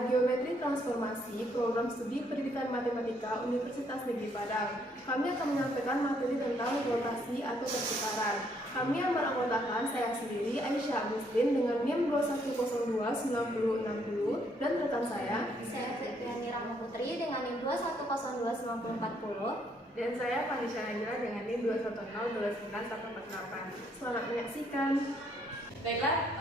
saya Geometri Transformasi Program Studi Pendidikan Matematika Universitas Negeri Padang. Kami akan menyampaikan materi tentang rotasi atau pertukaran. Kami yang beranggotakan saya sendiri, Aisyah Agustin, dengan NIM 21029060 dan rekan saya Fitriani Rahma Putri dengan NIM 21029040. Dan saya Fanisha Najla dengan NIM 2102948. Selamat menyaksikan. Baiklah,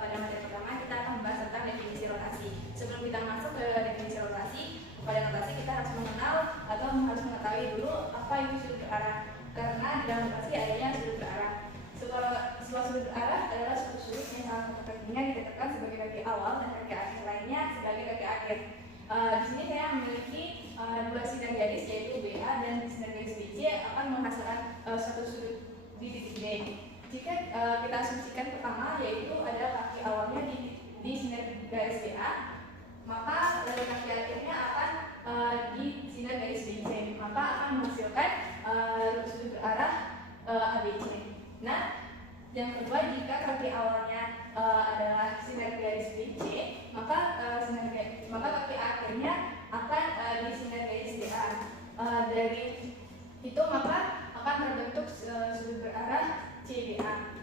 pada materi pertama kita akan membahas tentang definisi rotasi. Sebelum kita masuk ke definisi rotasi, pada rotasi kita harus mengenal atau harus mengetahui dulu apa itu sudut berarah. Karena di dalam rotasi adanya sudut berarah. Sebuah sudut berarah adalah suatu sudut yang salah satu kakinya ditetapkan sebagai kaki awal dan kaki akhir lainnya sebagai kaki akhir. Di sini saya memiliki dua sinar garis, yaitu BA dan sinar garis BC akan menghasilkan suatu sudut di titik D. Jika kita asumsikan pertama, yaitu ada kaki awalnya di sinar garis BA, maka dari kaki akhirnya akan di sinar garis BC, maka akan menghasilkan sudut berarah ABC. Nah, yang kedua, jika kaki awalnya adalah sinar garis BC, maka kaki akhirnya akan di sinar garis BA. Dari itu maka akan terbentuk sudut berarah CBA.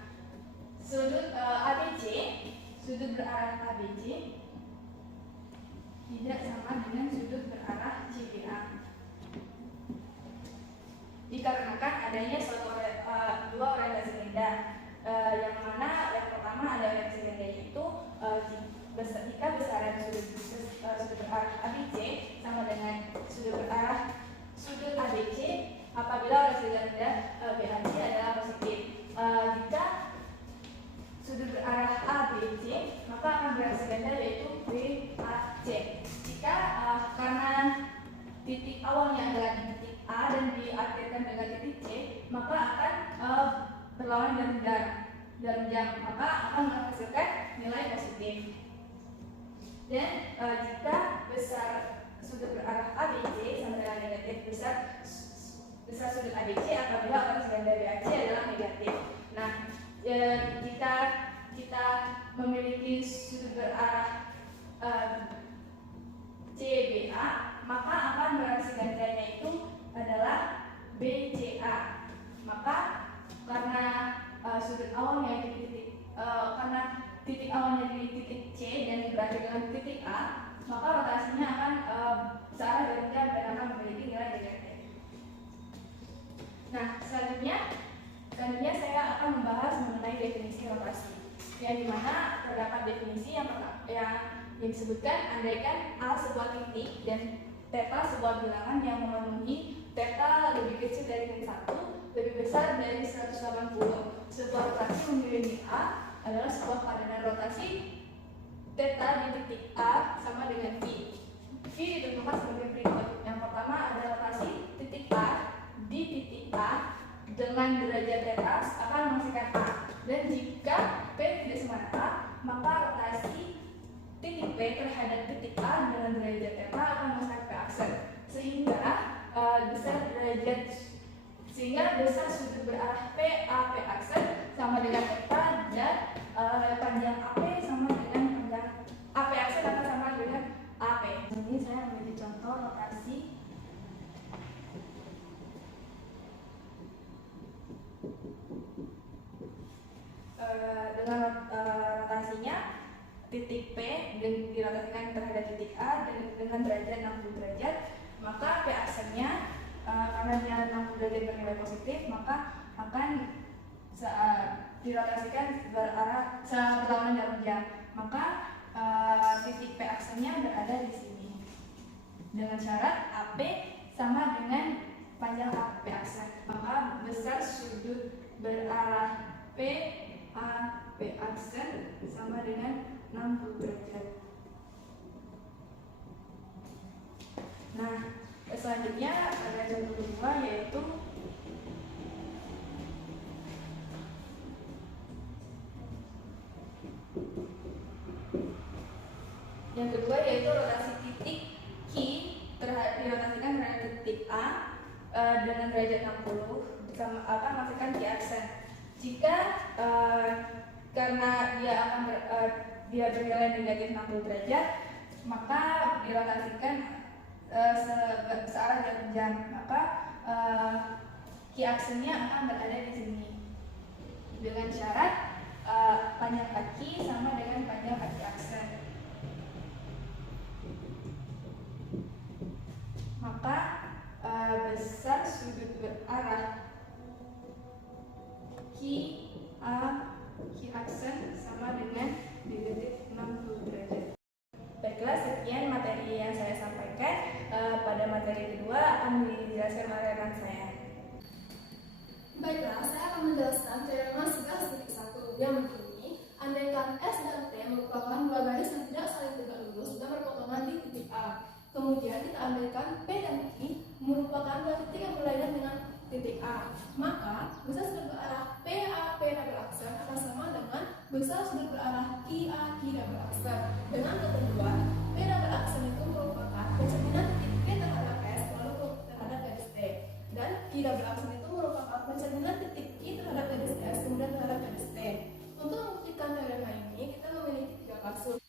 Sudut ABC, sudut berarah ABC tidak sama dengan sudut berarah CBA. Dikarenakan adanya dua orientasi ganda, yang mana yang pertama ada orientasi ganda yaitu jika besaran sudut berarah ABC sama dengan sudut berarah sudut ABC apabila orientasi ganda BAC adalah positif. Jika sudut berarah ABC, maka akan berorientasi ganda yaitu BAC. Jika karena titik awalnya adalah di titik A dan diakhirkan dengan titik C, maka akan berlawanan dalam jam, maka akan menghasilkan nilai positif. Dan jika besar sudut berarah ABC sama dengan negatif, besar sudut ABC apabila orientasi ganda BAC adalah negatif. Nah, jika kita memiliki sudut berarah CBA, maka akan berorientasi gandanya itu adalah BCA. Maka karena sudut awalnya di titik awalnya di titik C dan berakhir dengan titik A, maka rotasinya akan searah dengan jam dan akan memiliki nilai negatif. Nah, selanjutnya saya akan membahas mengenai definisi rotasi, yang dimana terdapat definisi yang disebutkan andaikan A sebuah titik dan theta sebuah bilangan yang memenuhi theta lebih kecil dari 1, lebih besar dari 180. Sebuah rotasi mengelilingi A adalah sebuah padanan rotasi theta di titik A sama dengan V. V ditentukan sebagai berikut. Yang pertama ada rotasi titik A di titik A dengan derajat theta akan menghasilkan A. Dan jika P tidak sama A, maka rotasi titik P terhadap titik A dengan derajat theta akan menghasilkan P aksen. Sehingga besar sudut berarah PA P aksen sama dengan theta dan panjang AP sama dengan panjang AP aksen akan sama dengan AP. Ini saya memiliki contoh rotasi dengan rotasinya titik P dirotasikan terhadap titik A dengan derajat 60 derajat, maka P aksennya karena dia 60 derajat bernilai positif, maka akan dirotasikan berlawanan jarum jam. Maka titik P aksennya berada di sini dengan syarat AP sama dengan panjang AP aksen, maka besar sudut berarah P aksen sama dengan 60 derajat. Nah, selanjutnya ada contoh kedua, yaitu rotasi titik Q dirotasikan terhadap titik A dengan derajat 60 akan menghasilkan Q aksen. Jika karena dia bernilai negatif 60 derajat, maka dirotasikan searah jarum jam, maka key aksennya akan berada di sini dengan syarat panjang kaki sama dengan panjang kaki aksen. Maka besar sudut berarah key aksen sama dengan negatif 60 derajat. Baiklah, sekian materi yang saya sampaikan. Pada materi kedua akan dijelaskan oleh rekan saya. Baiklah, saya akan menjelaskan teorema segala sedikit satu yang begini. Andaikan S dan T merupakan dua garis yang tidak saling tegak lurus dan berpotongan di titik A. Kemudian kita andaikan P dan Q merupakan dua titik yang berlainan dengan titik A. Maka besar sudut berarah PA double aksen akan sama dengan besar sudut berarah QA Q double aksen. Dengan ketentuan P double aksen itu merupakan pencerminan titik P terhadap S lalu terhadap garis T, dan Q double aksen itu merupakan pencerminan titik Q terhadap garis S kemudian terhadap garis T. Untuk membuktikan teorema ini kita memiliki tiga kasus.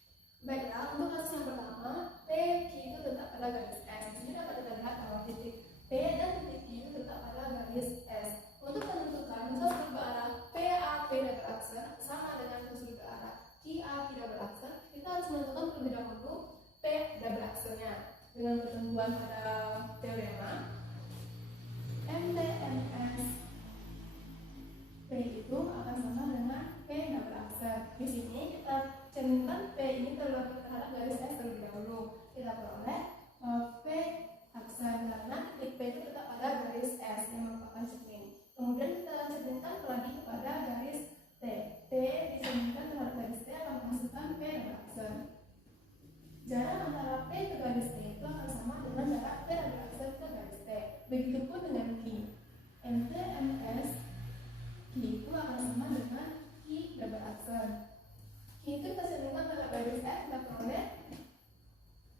Baiklah, untuk kasus yang pertama, P Q itu terletak pada garis S. Di sini dapat kita lihat bahwa titik P dan titik Q itu terletak pada garis S. Untuk menentukan besar sudut berarah PA P double aksen sama dengan sudut berarah QA Q double aksen, kita harus menentukan terlebih dahulu P double aksennya dengan ketentuan pada teorema MTMS P itu akan sama dengan P double aksen. Di sini kita cerminkan P ini terhadap garis S terlebih dahulu. Kita peroleh P aksen karena titik P itu terletak pada garis S yang merupakan cermin. Kemudian kita cerminkan lagi kepada garis T. T dicerminkan terhadap garis T akan menghasilkan P double aksen. Jarak antara P ke garis T itu akan sama dengan jarak P double aksen ke garis T. Begitupun dengan Q. MTMS Q itu akan sama dengan Q double aksen. Q itu kita cerminkan terhadap garis F, kita peroleh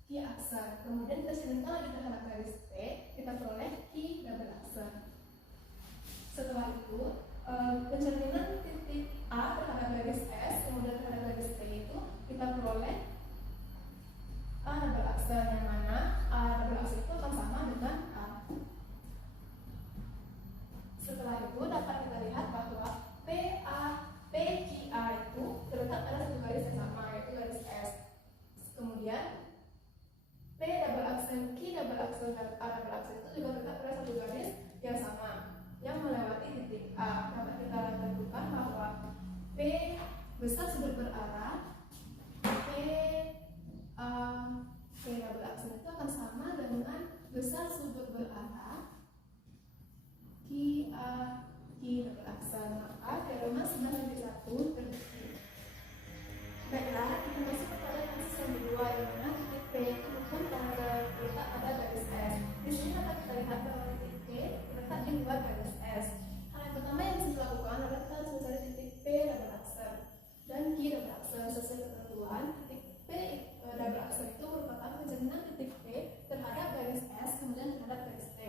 Q aksen. Kemudian kita cerminkan lagi terhadap garis T, kita peroleh Q double aksen. Setelah itu, pencerminan titik A terhadap garis S, kemudian terhadap garis T itu kita peroleh A double aksen, yang mana A double aksen itu akan sama dengan A. Setelah itu dapat kita lihat bahwa PQA itu terletak pada satu garis yang sama, yaitu garis S. Kemudian P double aksen, Q double aksen, dan A double aksen itu juga terletak pada satu garis yang sama yang melewati titik A. Dapat kita tentukan bahwa P besar sudut berarah P double aksen itu akan sama dengan besar sudut berarah QA Q double aksen. Maka teorema 9/1 terbukti. Baiklah, kita masuk kepada kasus yang kedua, yang mana titik P itu bukan terletak pada garis S. Di sini dapat kita lihat bahwa titik P terletak di luar garis S. Hal yang pertama yang harus dilakukan adalah kita harus mencari titik P double aksen dan Q double aksen sesuai ketentuan. Titik P double aksen itu merupakan pencerminan titik P terhadap garis S kemudian terhadap garis T.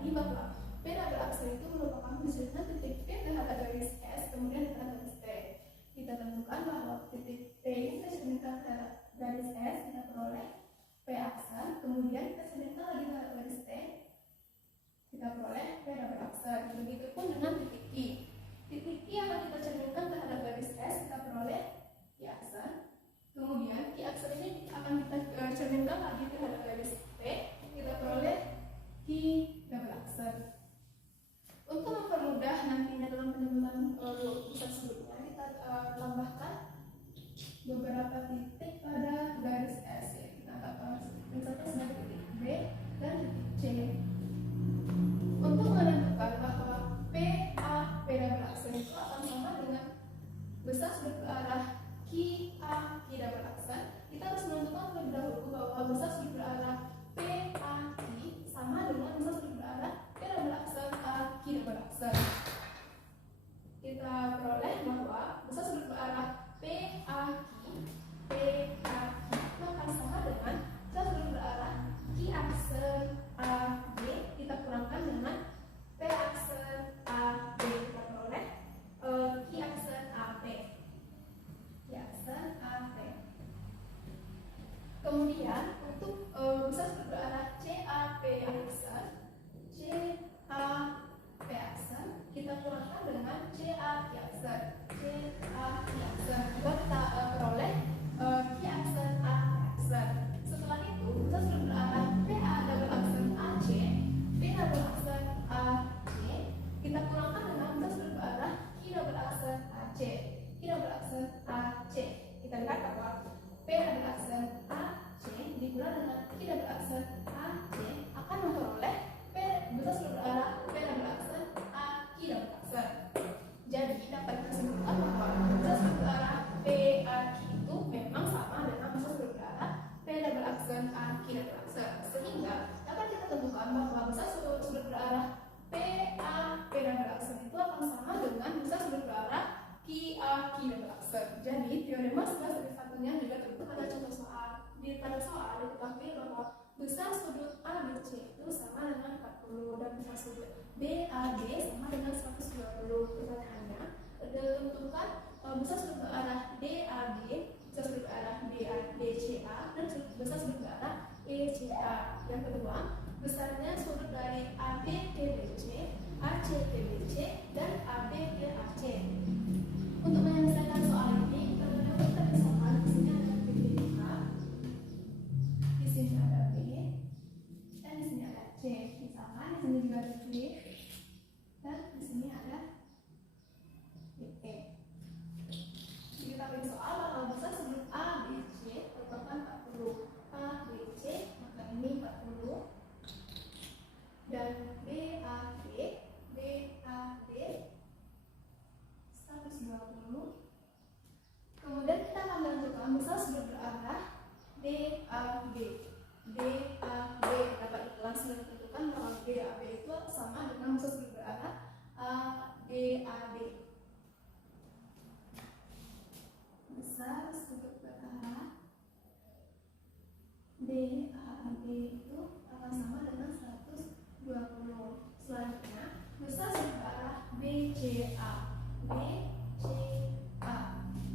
tadi bahwa P double aksen itu merupakan wujudnya titik P terhadap garis S kemudian terhadap garis T. Kita tentukan bahwa titik P ini kita cerminkan terhadap garis S, kita peroleh P aksen, kemudian kita cerminkan lagi terhadap garis T, kita peroleh P double aksen. Begitupun dengan titik I. Titik I akan kita cerminkan terhadap garis S, kita peroleh I aksen. Kemudian I aksen ini akan kita cerminkan lagi terhadap garis T, kita peroleh I double aksen. Untuk mempermudah nantinya dalam penjelasan urusan sebelumnya, kita tambahkan beberapa titik pada garis S ya. Kita misalnya sebagai titik B dan titik C. Untuk menentukan bahwa P double aksen itu akan sama dengan besar sudut berarah Q double aksen, kita harus menentukan terlebih dahulu bahwa besar sudut berarah Q sama dengan besar sudut berarah P double aksen Q double aksen. Kita peroleh bahwa besar sudut berarah P itu akan sama dengan besar sudut berarah Q aksen AB, kita kurangkan dengan P aksen AB, kita peroleh Q aksen AB. Kemudian untuk besar sudut berarah CAP aksen, kita kurangkan dengan CAP aksen, juga kita peroleh Q aksen A aksen. Setelah itu besar sudut berarah PA double aksen AC, P double aksen AC, kita kurangkan dengan besar sudut berarah Q double aksen AC, Q double aksen AC. Kita lihat bahwa P double aksen AC dikulang dengan Q double aksen AC akan memperoleh P besar sudut berarah P double aksen A Q double aksen. Jadi dapat kita simpulkan bahwa besar sudut berarah PAQ itu memang sama dengan besar sudut berarah P double aksen A Q double aksen. Sehingga dapat kita tentukan bahwa besar sudut berarah P double aksen itu akan sama dengan besar sudut berarah Q double aksen. Jadi teorema 11/1-nya juga terbukti pada contoh soal. Pada soal diketahui bahwa besar sudut ABC itu sama dengan 40 dan besar sudut BAB sama dengan 120. Pertanyaannya, tentukan besar sudut berarah DAB, besar sudut berarah DCA, dan besar sudut berarah ECA. Yang kedua, besarnya sudut dari AB ke BC, AC ke BC, dan AB ke AC. Untuk menyelesaikan soal ini, kita misalkan di sini ada BDK, di sini ada B, dan di sini ada C. Misalkan di sini juga ada B, dan di sini ada BE. Kita pilih soal bahwa besar sudut ABC merupakan 40. ABC maka ini 40, dan BAB 120. Kemudian kita akan menentukan besar sudut berarah DAB. DAB dapat langsung ditentukan bahwa DAB itu sama dengan besar sudut berarah DAB. Besar sudut berarah DAB itu akan sama dengan 120. Selanjutnya, besar sudut berarah BCA.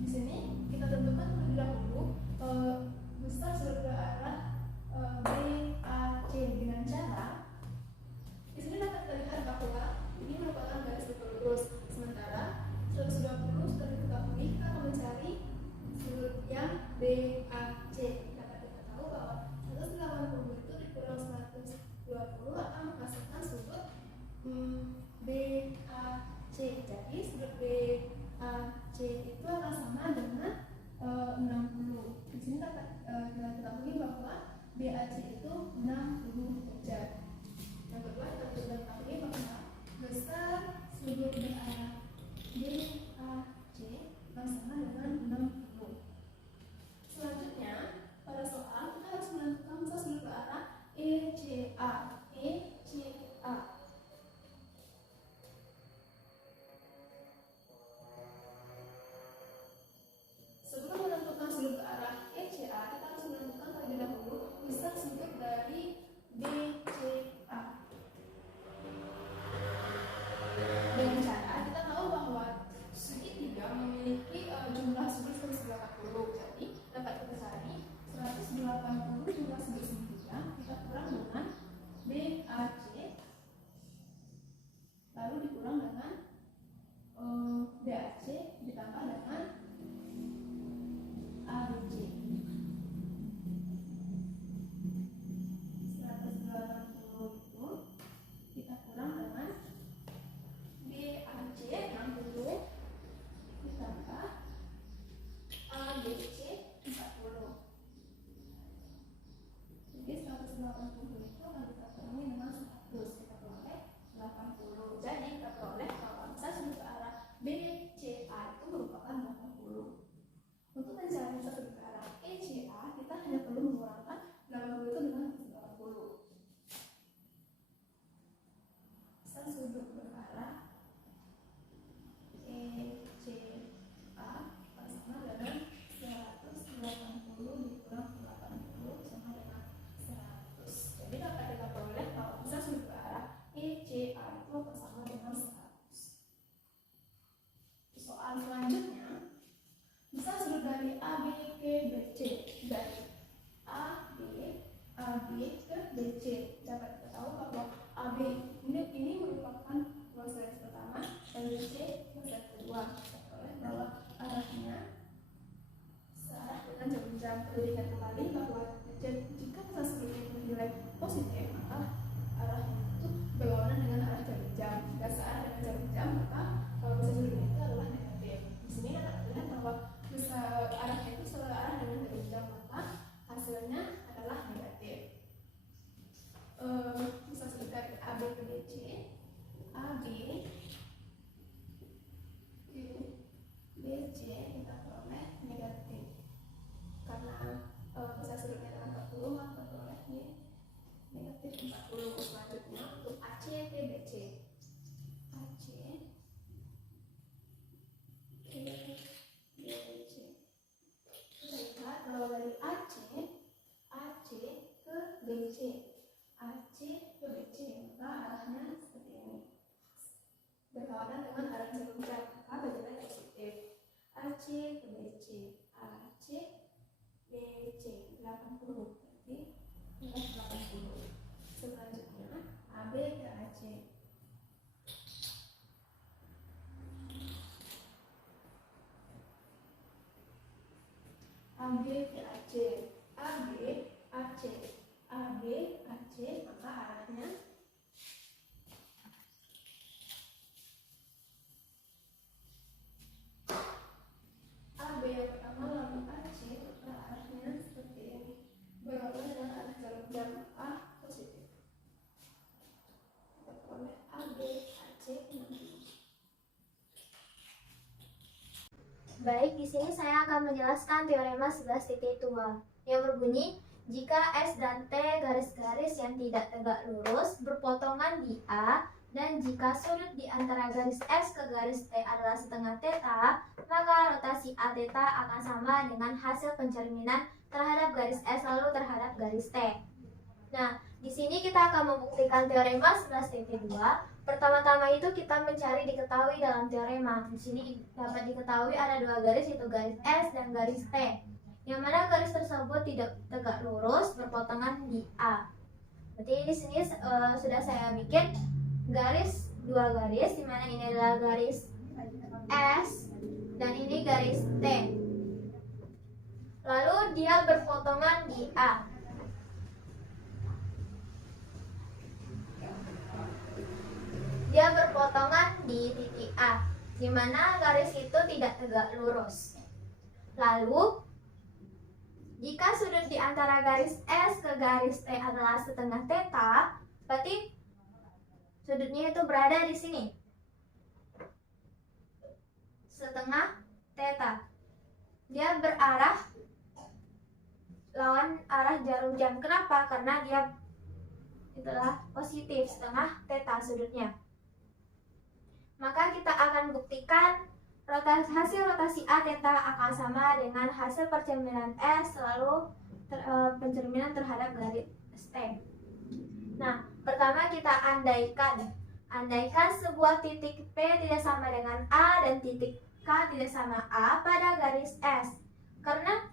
Di sini kita tentukan terlebih dahulu besar sudut berarah BAC dengan cara di sini dapat terlihat bahwa ini merupakan garis lurus. Sementara 120 sudah diketahui, kita akan mencari sudut yang BAC. Dapat kita tahu bahwa 180 itu dikurang 120 akan menghasilkan sudut BAC. Jadi sudut BAC itu akan sama dengan 60. Di sini dapat kita ketahui bahwa BAC itu 60 derajat. Yang kedua, kita sudah ketahui bahwa besar sudut berarah BAC akan sama dengan 60. Selanjutnya, pada soal kita harus menentukan besar sudut berarah ECA. Sebelum menentukan sudut berarah ECA, kita harus menentukan terlebih dahulu besar sudut dari BCA. AB VAC, AB AC, AB AC, maka arahnya AB yang pertama lalu AC, maka arahnya seperti ini. Berlawanan dengan arah jarum jam A positif. Kita peroleh AB AC. Baik, di sini saya akan menjelaskan teorema 11.2 yang berbunyi jika S dan T garis-garis yang tidak tegak lurus berpotongan di A dan jika sudut di antara garis S ke garis T adalah setengah theta, maka rotasi A theta akan sama dengan hasil pencerminan terhadap garis S lalu terhadap garis T. Nah, di sini kita akan membuktikan teorema 11.2. Pertama-tama itu kita mencari diketahui dalam teorema. Di sini dapat diketahui ada dua garis, yaitu garis S dan garis T. Yang mana garis tersebut tidak tegak lurus berpotongan di A. Berarti di sini sudah saya bikin dua garis, di mana ini adalah garis S dan ini garis T. Lalu dia berpotongan di A. Dia berpotongan di titik A, di mana garis itu tidak tegak lurus. Lalu, jika sudut di antara garis S ke garis T adalah setengah theta, berarti sudutnya itu berada di sini. Setengah theta. Dia berarah lawan arah jarum jam. Kenapa? Karena dia itulah positif, setengah theta sudutnya. Maka kita akan buktikan hasil rotasi A theta akan sama dengan hasil pencerminan S lalu pencerminan terhadap garis T. Nah, pertama kita andaikan sebuah titik P tidak sama dengan A dan titik K tidak sama A pada garis S. Karena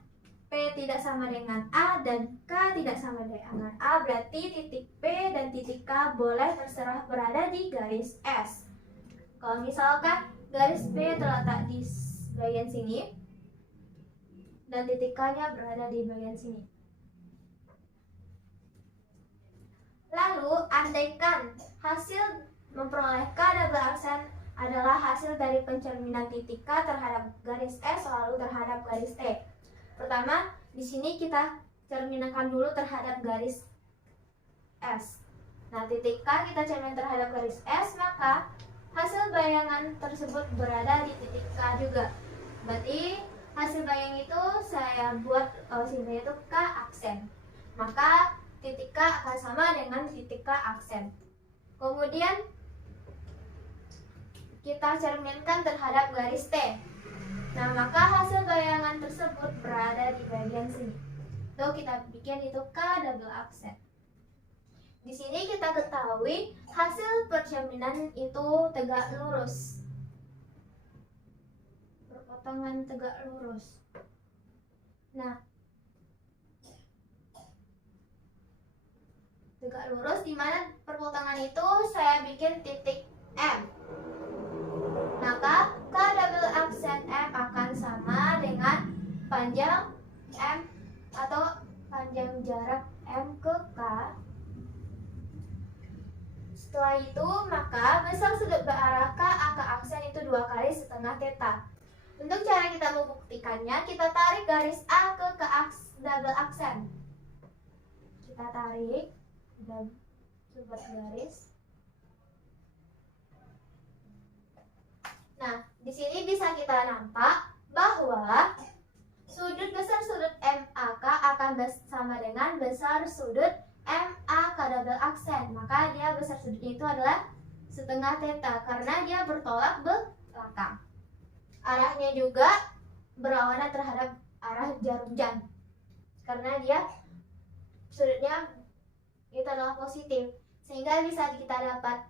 P tidak sama dengan A dan K tidak sama dengan A, berarti titik P dan titik K boleh terserah berada di garis S. Kalau misalkan garis P terletak di bagian sini dan titik K-nya berada di bagian sini. Lalu andaikan hasil memperoleh K double aksen adalah hasil dari pencerminan titik K terhadap garis S lalu terhadap garis T. Pertama, di sini kita cerminkan dulu terhadap garis S. Nah, titik K kita cermin terhadap garis S, maka hasil bayangan tersebut berada di titik K juga. Berarti hasil bayang itu saya buat simbolnya itu K aksen. Maka titik K akan sama dengan titik K aksen. Kemudian kita cerminkan terhadap garis T. Nah, maka hasil bayangan tersebut berada di bagian sini. Tuh kita bikin itu K double aksen. Di sini kita ketahui hasil pencerminan itu tegak lurus. Perpotongan tegak lurus. Nah, tegak lurus di mana perpotongan itu saya bikin titik M. Maka K double aksen M akan sama dengan panjang M atau panjang jarak M ke K. Setelah itu, maka besar sudut berarah K ke aksen itu 2 kali setengah theta. Untuk cara kita membuktikannya, kita tarik garis A ke double aksen. Kita tarik dan buat garis. Nah, di sini bisa kita nampak bahwa besar sudut MAK akan sama dengan besar sudut MA ke double aksen, maka dia besar sudutnya itu adalah setengah theta karena dia bertolak belakang. Arahnya juga berlawanan terhadap arah jarum jam karena dia sudutnya itu adalah positif, sehingga bisa kita dapat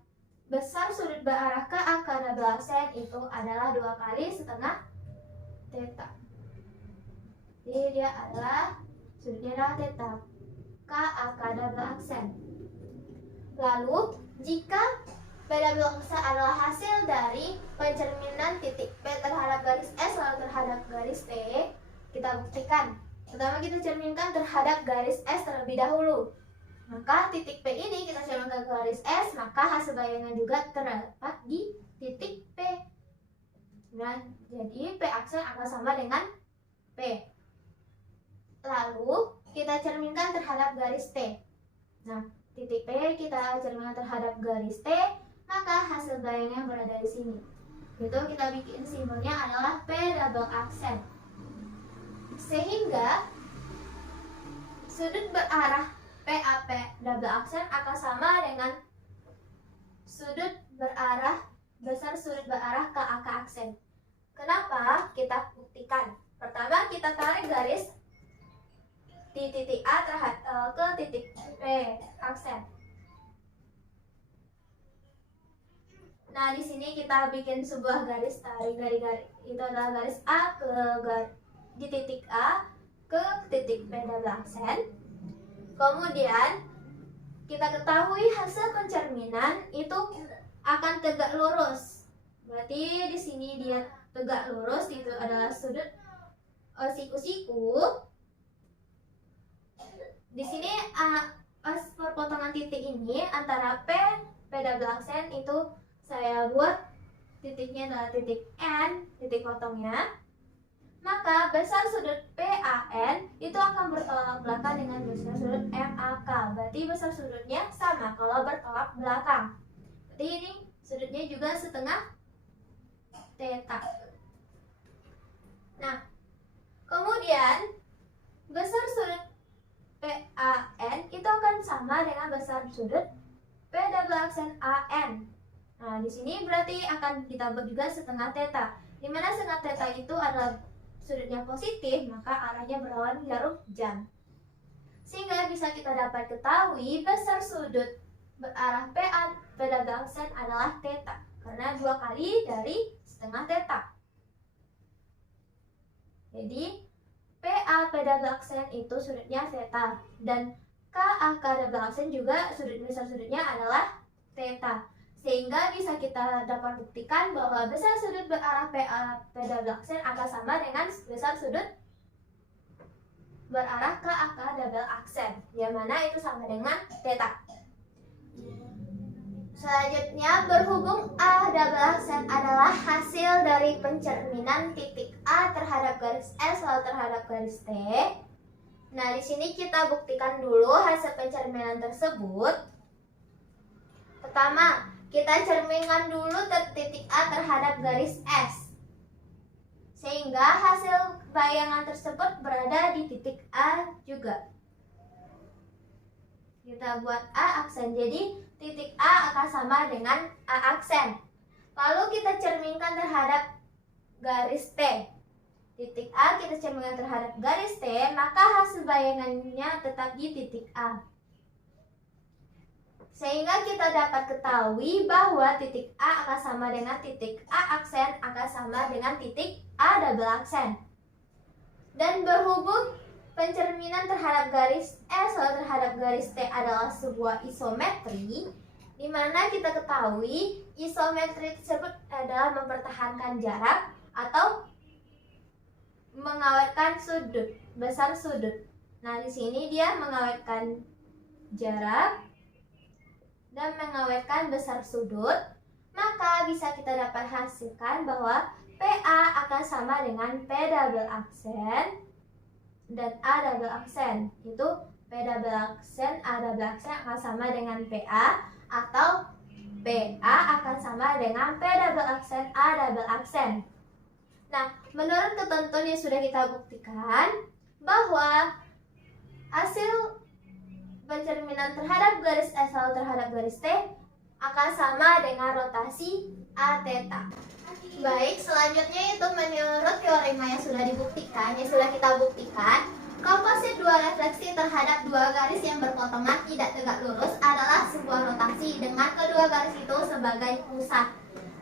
besar sudut berarah ke double aksen itu adalah 2 kali setengah theta. Jadi dia adalah sudutnya adalah theta. K double aksen. Lalu, jika P double aksen adalah hasil dari pencerminan titik P terhadap garis S lalu terhadap garis T, kita buktikan Pertama kita cerminkan terhadap garis S terlebih dahulu. Maka titik P ini kita cerminkan ke garis S, maka hasil bayangan juga terdapat di titik P. Nah, jadi P aksen akan sama dengan P. Lalu kita cerminkan terhadap garis T. Nah, titik P kita cerminkan terhadap garis T, maka hasil bayangan berada di sini. Itu kita bikin simbolnya adalah P double aksen. Sehingga sudut berarah PAP double aksen akan sama dengan besar sudut berarah KAK aksen. Kenapa? Kita buktikan. Pertama kita tarik garis di titik A ke titik P aksen. Nah, di sini kita bikin sebuah garis tarik garis itu adalah garis A di titik A ke titik P double aksen. Kemudian kita ketahui hasil pencerminan itu akan tegak lurus. Berarti di sini dia tegak lurus, itu adalah sudut siku-siku. Di sini perpotongan titik ini antara P double aksen itu saya buat titiknya adalah titik N, titik potongnya. Maka besar sudut PAN itu akan bertolak belakang dengan besar sudut MAK. Berarti besar sudutnya sama kalau bertolak belakang. Berarti ini sudutnya juga setengah theta. Nah, kemudian besar sudut PAN itu akan sama dengan besar sudut P double aksen AN. Nah, di sini berarti akan ditambah juga setengah theta. Di mana setengah theta itu adalah sudutnya positif, maka arahnya berlawan jarum jam. Sehingga bisa kita dapat ketahui besar sudut berarah PA P double aksen adalah theta, karena 2 kali dari setengah theta. Jadi PA P double aksen itu sudutnya theta, dan KAK double aksen juga besar sudutnya adalah theta. Sehingga bisa kita dapat buktikan bahwa besar sudut berarah PA P double aksen akan sama dengan besar sudut berarah KAK double aksen, yang mana itu sama dengan theta. Selanjutnya, berhubung A double aksen adalah hasil dari pencerminan titik A terhadap garis S lalu terhadap garis T. Nah, di sini kita buktikan dulu hasil pencerminan tersebut. Pertama, kita cerminkan dulu titik A terhadap garis S, sehingga hasil bayangan tersebut berada di titik A juga. Kita buat A aksen, jadi titik A akan sama dengan A aksen. Lalu kita cerminkan terhadap garis T. Titik A kita cerminkan terhadap garis T, maka hasil bayangannya tetap di titik A. Sehingga kita dapat ketahui bahwa titik A akan sama dengan titik A aksen akan sama dengan titik A double aksen. Dan berhubung pencerminan terhadap garis S lalu terhadap garis T adalah sebuah isometri, di mana kita ketahui isometri tersebut adalah mempertahankan jarak atau mengawetkan sudut, besar sudut. Nah, di sini dia mengawetkan jarak dan mengawetkan besar sudut, maka bisa kita dapat hasilkan bahwa PA akan sama dengan P double aksen dan A double aksen. Itu P double aksen, A double aksen akan sama dengan PA, atau PA akan sama dengan P double aksen, A double aksen. Nah, menurut ketentuan yang sudah kita buktikan bahwa hasil pencerminan terhadap garis S lalu terhadap garis T akan sama dengan rotasi A theta. Baik, selanjutnya itu menurut teorema yang sudah dibuktikan, yang sudah kita buktikan, komposit dua refleksi terhadap dua garis yang berpotongan tidak tegak lurus adalah sebuah rotasi dengan kedua garis itu sebagai pusat.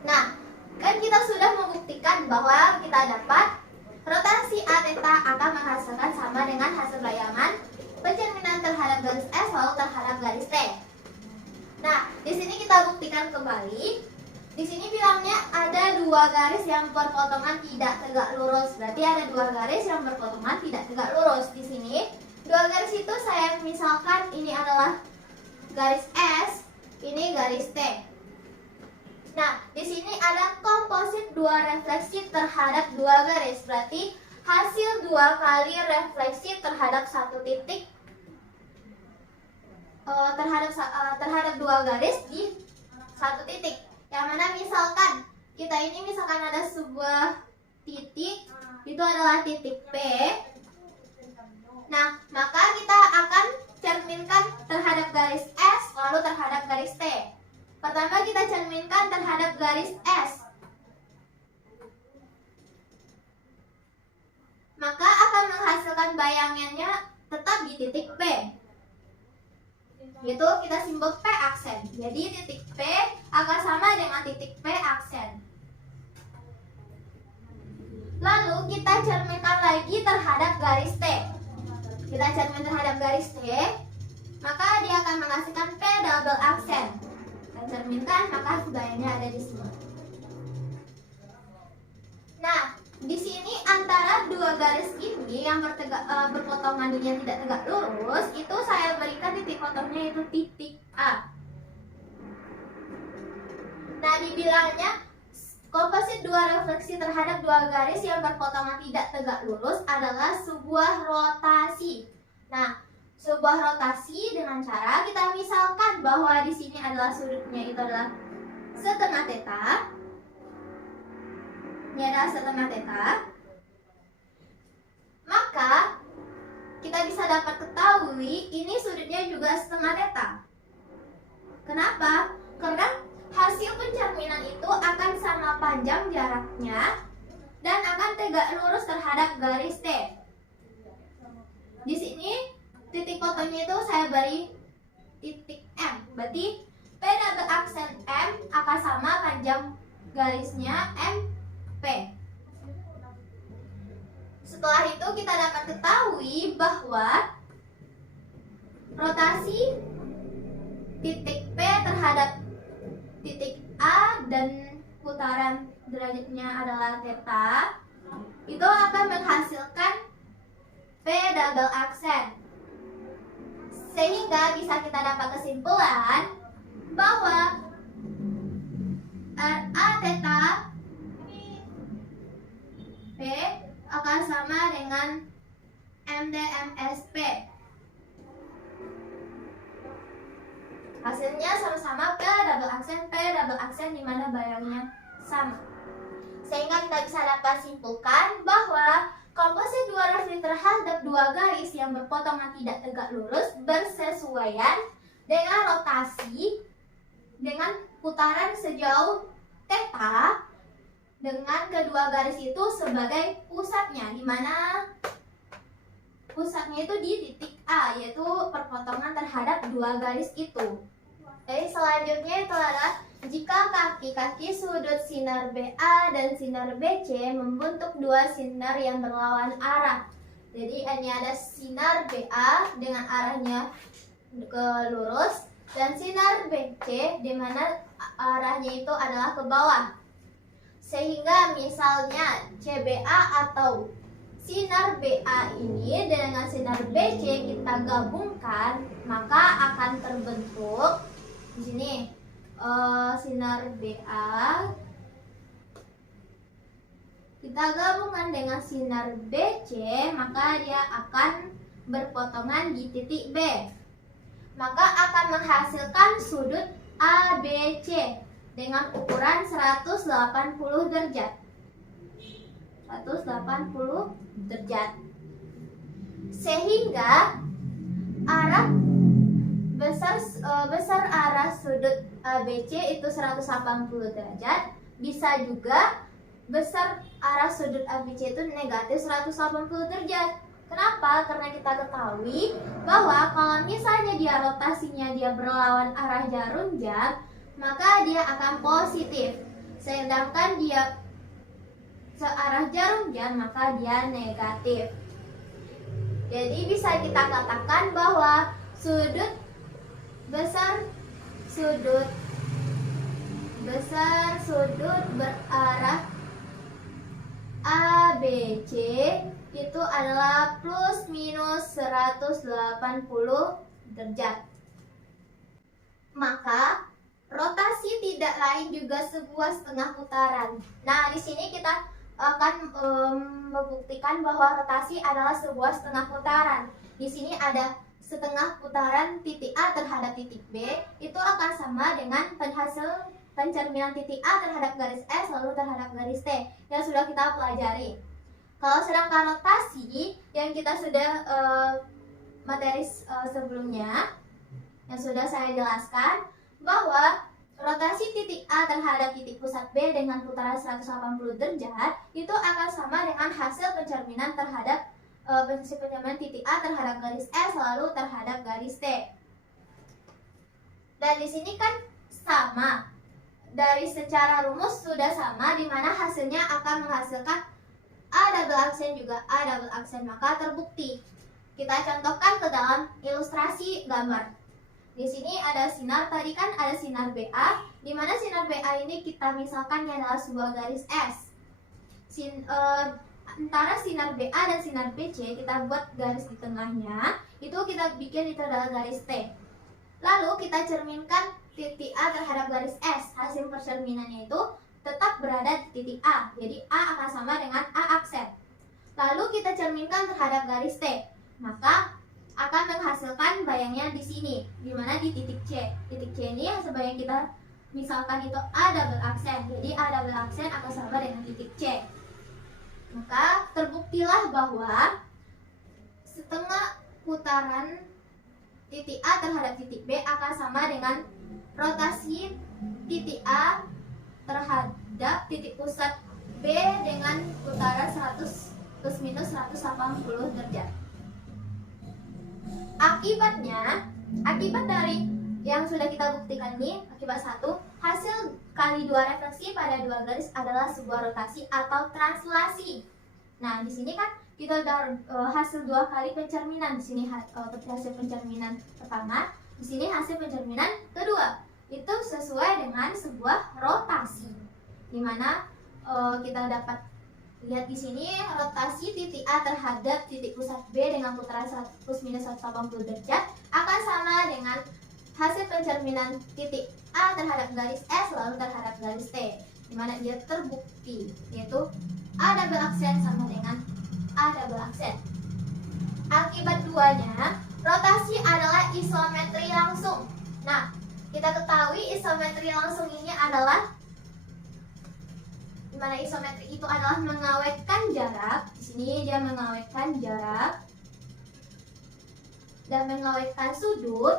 Nah, kan kita sudah membuktikan bahwa kita dapat rotasi A theta akan menghasilkan sama dengan hasil bayangan pencerminan terhadap garis S lalu terhadap garis T. Nah, di sini kita buktikan kembali Di sini bilangnya ada dua garis yang berpotongan tidak tegak lurus. Berarti ada dua garis yang berpotongan tidak tegak lurus. Di sini dua garis itu saya misalkan ini adalah garis S, ini garis T. Nah, di sini ada komposit dua refleksi terhadap dua garis. Berarti hasil dua kali refleksi terhadap satu titik terhadap dua garis di satu titik. Yang mana misalkan kita ini misalkan ada sebuah titik, itu adalah titik P. Nah, maka kita akan cerminkan terhadap garis S lalu terhadap garis T. Pertama kita cerminkan terhadap garis S. Maka akan menghasilkan bayangannya tetap di titik P. Yaitu kita simbol P aksen. Jadi titik P akan sama dengan titik P aksen. Lalu kita cerminkan lagi terhadap garis T. Kita cermin terhadap garis T, maka dia akan menghasilkan P double aksen. Kita cerminkan, maka bayangnya ada di sini. Nah, di sini antara dua garis ini yang berpotongan yang tidak tegak lurus, itu saya berikan titik potongnya itu titik A. Nah, dibilangnya komposit dua refleksi terhadap dua garis yang berpotongan tidak tegak lurus adalah sebuah rotasi. Nah, sebuah rotasi dengan cara kita misalkan bahwa di sini adalah sudutnya itu adalah setengah theta. Ini adalah setengah theta. Maka kita bisa dapat ketahui ini sudutnya juga setengah theta. Kenapa? Karena hasil pencerminan itu akan sama panjang jaraknya dan akan tegak lurus terhadap garis T. Di sini titik fotonya itu saya beri titik M. Berarti P double aksen M akan sama panjang garisnya MP. Setelah itu kita dapat ketahui bahwa rotasi titik P terhadap titik A dan putaran derajatnya adalah theta, itu akan menghasilkan P double aksen. Sehingga bisa kita dapat kesimpulan bahwa RA theta P akan sama dengan MDMSP. Hasilnya sama-sama P double aksen di mana bayangnya sama. Sehingga kita bisa dapat simpulkan bahwa komposit dua refleksi terhadap dua garis yang berpotongan tidak tegak lurus bersesuaian dengan rotasi dengan putaran sejauh theta dengan kedua garis itu sebagai pusatnya, di mana pusatnya itu di titik A, yaitu perpotongan terhadap dua garis itu. Jadi selanjutnya itu adalah jika kaki-kaki sudut sinar BA dan sinar BC membentuk dua sinar yang berlawan arah. Jadi ini ada sinar BA dengan arahnya ke lurus dan sinar BC di mana arahnya itu adalah ke bawah. Sehingga misalnya CBA atau sinar BA ini dengan sinar BC kita gabungkan, maka akan terbentuk di sini sinar BA kita gabungkan dengan sinar BC, maka dia akan berpotongan di titik B. Maka akan menghasilkan sudut ABC dengan ukuran 180 derajat. 180 derajat. Sehingga arah besar arah sudut ABC itu 180 derajat, bisa juga besar arah sudut ABC itu negatif 180 derajat. Kenapa? Karena kita ketahui bahwa kalau misalnya dia rotasinya dia berlawan arah jarum jam, maka dia akan positif. Sedangkan dia searah jarum jam, maka dia negatif. Jadi bisa kita katakan bahwa sudut besar besar sudut berarah ABC itu adalah plus minus 180 derajat. Maka rotasi tidak lain juga sebuah setengah putaran. Nah, di sini kita akan membuktikan bahwa rotasi adalah sebuah setengah putaran. Di sini ada setengah putaran titik A terhadap titik B, itu akan sama dengan hasil pencerminan titik A terhadap garis S lalu terhadap garis T yang sudah kita pelajari. Kalau sedangkan rotasi yang kita sudah materi sebelumnya yang sudah saya jelaskan bahwa rotasi titik A terhadap titik pusat B dengan putaran 180 derajat itu akan sama dengan hasil pencerminan terhadap pencerminan titik A terhadap garis S lalu terhadap garis T. Dan di sini kan sama. Dari secara rumus sudah sama, di mana hasilnya akan menghasilkan A double aksen juga A double aksen, maka terbukti. Kita contohkan ke dalam ilustrasi gambar. Di sini ada sinar, tadi kan ada sinar BA, di mana sinar BA ini kita misalkan adalah sebuah garis S. Antara sinar BA dan sinar BC kita buat garis di tengahnya, itu kita bikin itu adalah garis T. Lalu kita cerminkan titik A terhadap garis S. Hasil percerminannya itu tetap berada di titik A. Jadi A akan sama dengan A aksen. Lalu kita cerminkan terhadap garis T. Maka akan menghasilkan bayangnya di sini, di mana di titik C. Titik C ini sebayang kita misalkan itu A double aksen. Jadi A double aksen akan sama dengan titik C. Maka terbuktilah bahwa setengah putaran titik A terhadap titik B akan sama dengan rotasi titik A terhadap titik pusat B dengan putaran 100 plus minus 180 derajat. Akibat dari yang sudah kita buktikan ini, akibat 1, hasil kali 2 refleksi pada 2 garis adalah sebuah rotasi atau translasi. Nah, di sini kan kita udah hasil 2 kali pencerminan. Di sini hasil pencerminan pertama, di sini hasil pencerminan kedua. Itu sesuai dengan sebuah rotasi. Di mana kita dapat lihat di sini rotasi titik A terhadap titik pusat B dengan putaran plus minus 180 derajat akan sama dengan hasil pencerminan titik A terhadap garis S lalu terhadap garis T, di mana dia terbukti, yaitu A double aksen sama dengan A double aksen. Akibat 2-nya, rotasi adalah isometri langsung. Nah, kita ketahui isometri langsung ini adalah di mana isometri itu adalah mengawetkan jarak. Di sini dia mengawetkan jarak dan mengawetkan sudut.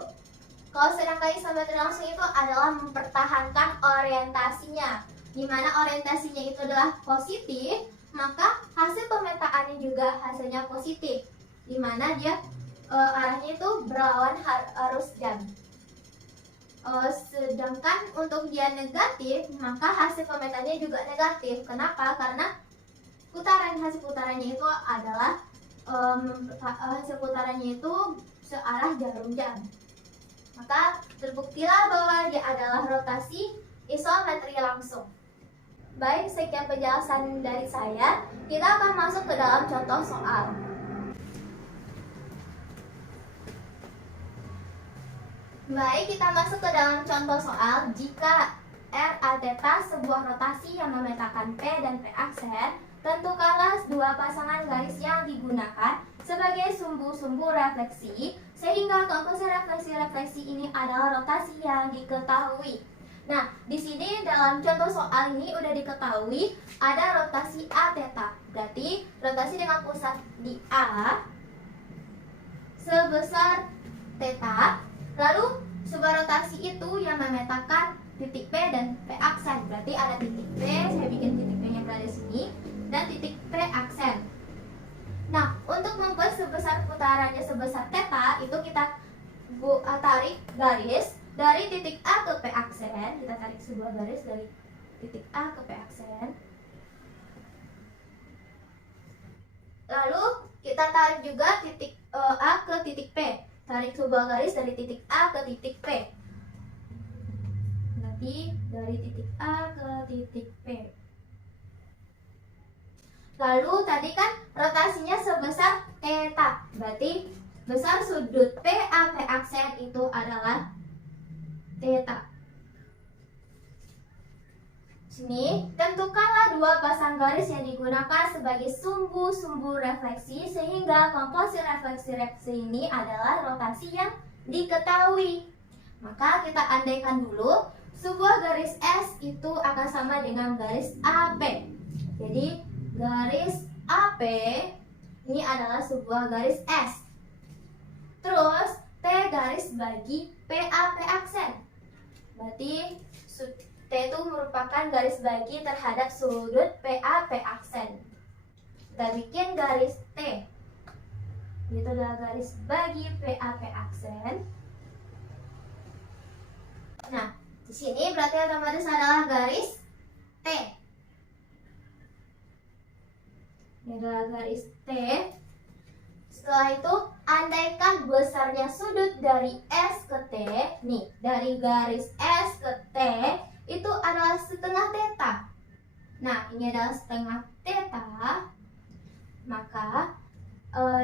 Kalau sedangkan isometri langsung itu adalah mempertahankan orientasinya, di mana orientasinya itu adalah positif, maka hasil pemetaannya juga hasilnya positif, di mana dia arahnya itu berlawan arus jam. Sedangkan untuk dia negatif, maka hasil pemetaannya juga negatif. Kenapa? Karena hasil putarannya itu adalah hasil putarannya itu searah jarum jam. Maka terbuktilah bahwa dia adalah rotasi isometri langsung. Baik, sekian penjelasan dari saya. Kita akan masuk ke dalam contoh soal. Baik, kita masuk ke dalam contoh soal. Jika RA theta sebuah rotasi yang memetakan P dan P aksen, tentukanlah 2 pasangan garis yang digunakan sebagai sumbu-sumbu refleksi, sehingga komposisi refleksi-refleksi ini adalah rotasi yang diketahui. Nah, di sini dalam contoh soal ini udah diketahui ada rotasi A theta. Berarti rotasi dengan pusat di A sebesar theta. Lalu sebuah rotasi itu yang memetakan titik P dan P aksen. Berarti ada titik P, saya bikin titik P-nya berada di sini, dan titik P aksen. Nah, untuk membuat putarannya sebesar theta, itu kita tarik garis dari titik A ke P aksen. Kita tarik sebuah garis dari titik A ke P aksen. Lalu kita tarik juga titik A ke titik P. Tarik sebuah garis dari titik A ke titik P. Nah, berarti dari titik A ke titik P. Lalu tadi kan rotasinya sebesar theta, berarti besar sudut PAP aksen itu adalah theta. Sini, tentukanlah dua pasang garis yang digunakan sebagai sumbu-sumbu refleksi sehingga komposisi refleksi ini adalah rotasi yang diketahui. Maka kita andaikan dulu sebuah garis S itu akan sama dengan garis AP. Jadi garis AP ini adalah sebuah garis S. Terus T garis bagi PAP aksen. Berarti T itu merupakan garis bagi terhadap sudut PAP aksen. Kita bikin garis T. Itu adalah garis bagi PAP aksen. Nah, di sini berarti otomatis adalah garis T. Ini adalah garis T. Setelah itu, andaikan besarnya sudut dari S ke T, nih, dari garis S ke T itu adalah setengah theta. Nah, ini adalah setengah theta. Maka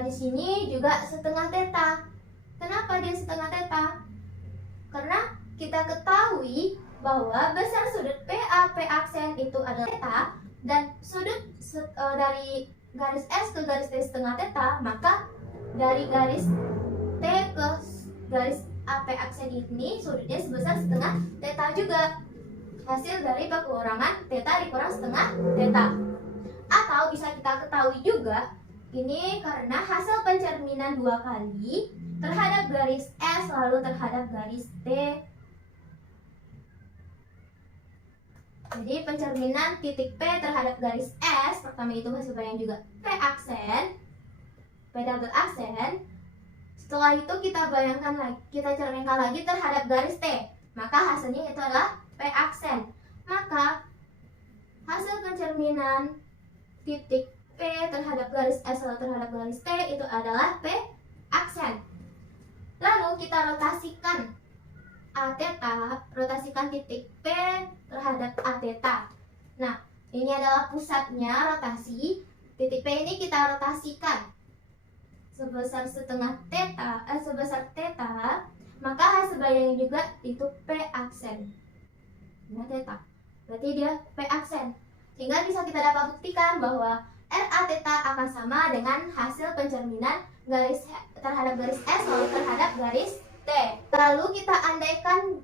di sini juga setengah theta. Kenapa dia setengah theta? Karena kita ketahui bahwa besar sudut PAP aksen itu adalah theta dan sudut dari garis S ke garis T setengah theta, maka dari garis T ke garis AP aksen ini sudutnya sebesar setengah theta juga. Hasil dari pengurangan theta dikurang setengah theta. Atau bisa kita ketahui juga ini karena hasil pencerminan dua kali terhadap garis S lalu terhadap garis T. Jadi pencerminan titik P terhadap garis S, pertama itu hasil bayang juga P aksen, P double aksen. Setelah itu kita bayangkan lagi, kita cerminkan lagi terhadap garis T. Maka hasilnya itu adalah P aksen. Maka hasil pencerminan titik P terhadap garis S lalu terhadap garis T itu adalah P aksen. Lalu kita rotasikan A theta, rotasikan titik P terhadap A theta. Nah, ini adalah pusatnya rotasi. Titik P ini kita rotasikan sebesar setengah theta, sebesar theta, maka hasil bayangnya juga itu P aksen. Nah, theta. Berarti dia P aksen. Sehingga bisa kita dapat buktikan bahwa RA theta akan sama dengan hasil pencerminan garis terhadap garis S lalu terhadap garis T. Lalu kita andaikan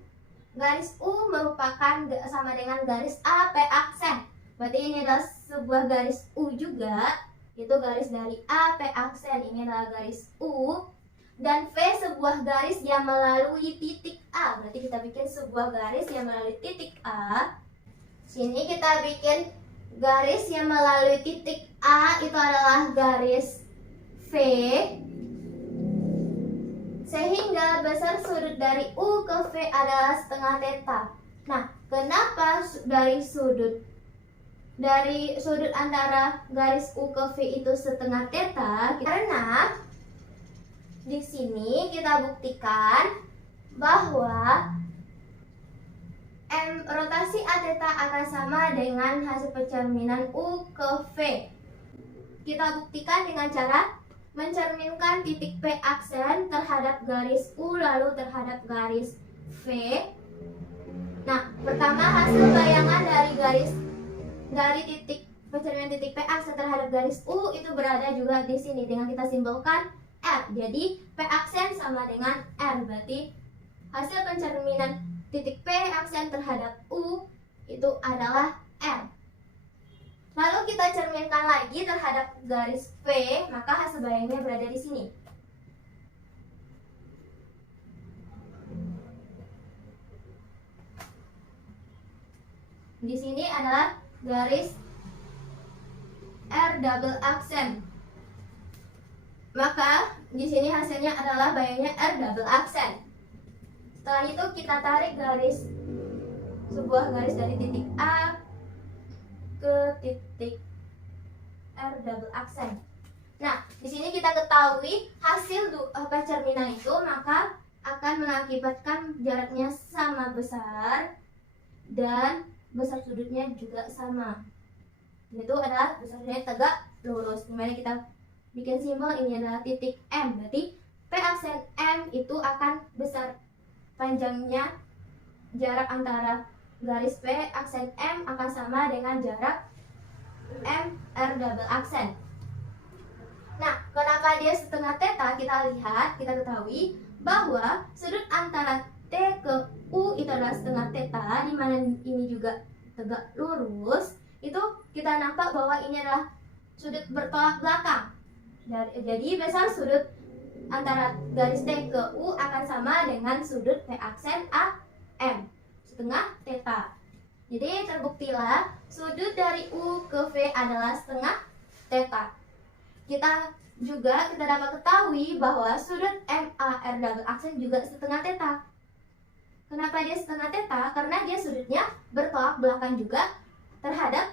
garis U merupakan sama dengan garis AP aksen. Berarti ini adalah sebuah garis U juga. Itu garis dari AP aksen. Ini adalah garis U. Dan V sebuah garis yang melalui titik A. Berarti kita bikin sebuah garis yang melalui titik A. Sini kita bikin garis yang melalui titik A. Itu adalah garis V. Sehingga besar sudut dari U ke V adalah setengah theta. Nah, kenapa dari sudut antara garis U ke V itu setengah theta? Karena di sini kita buktikan bahwa rotasi A theta akan sama dengan hasil pencerminan U ke V. Kita buktikan dengan cara mencerminkan titik P aksen terhadap garis U lalu terhadap garis V. Nah, pertama hasil bayangan dari titik pencerminan titik P aksen terhadap garis U itu berada juga di sini dengan kita simbolkan R. Jadi P aksen sama dengan R. Berarti hasil pencerminan titik P aksen terhadap U itu adalah R. Lalu kita cerminkan lagi terhadap garis V, maka hasil bayangnya berada di sini. Di sini adalah garis R double aksen. Maka di sini hasilnya adalah bayangnya R double aksen. Setelah itu kita tarik sebuah garis dari titik A ke titik R double aksen. Nah, di sini kita ketahui hasil pencerminan itu maka akan mengakibatkan jaraknya sama besar dan besar sudutnya juga sama, yaitu adalah besar sudutnya tegak lurus. Dimana kita bikin simbol ini adalah titik M, berarti P aksen M itu akan besar, panjangnya jarak antara garis P aksen M akan sama dengan jarak M R double aksen. Nah, kenapa dia setengah theta? Kita lihat, kita ketahui bahwa sudut antara T ke U itu adalah setengah theta, di mana ini juga tegak lurus. Itu kita nampak bahwa ini adalah sudut bertolak belakang. Jadi besar sudut antara garis T ke U akan sama dengan sudut P aksen AM, setengah theta. Jadi terbuktilah sudut dari U ke V adalah setengah theta. Kita dapat ketahui bahwa sudut MAR double aksen juga setengah theta. Kenapa dia setengah theta? Karena dia sudutnya bertolak belakang juga terhadap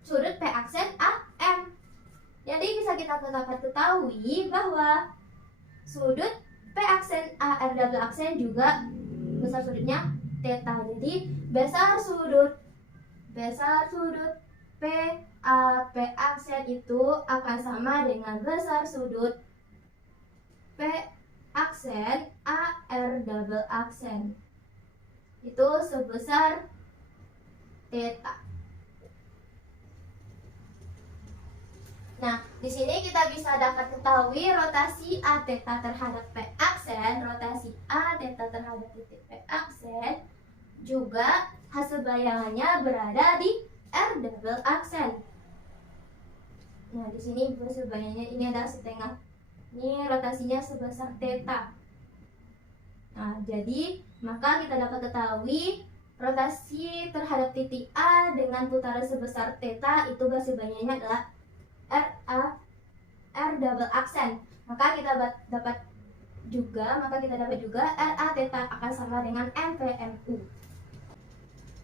sudut P aksen AM. Jadi bisa kita dapat ketahui bahwa sudut P aksen AR double aksen juga besar sudutnya theta. Jadi besar sudut P aksen itu akan sama dengan besar sudut P aksen AR double aksen. Itu sebesar theta. Nah, di sini kita bisa dapat ketahui rotasi A theta terhadap P aksen, rotasi A theta terhadap titik P aksen juga hasil bayangannya berada di R double aksen. Nah, di sini hasil bayangannya ini adalah setengah. Ini rotasinya sebesar theta. Nah, jadi maka kita dapat ketahui rotasi terhadap titik A dengan putaran sebesar theta itu hasil bayangannya adalah R double aksen. Maka kita dapat juga RA theta akan sama dengan MPMU.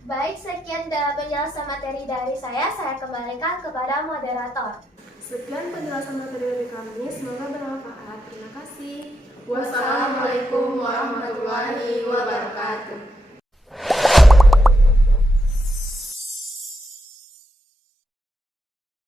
Baik, sekian penjelasan materi dari saya kembalikan kepada moderator. Sekian penjelasan materi dari kami, semoga bermanfaat. Terima kasih. Wassalamualaikum warahmatullahi wabarakatuh.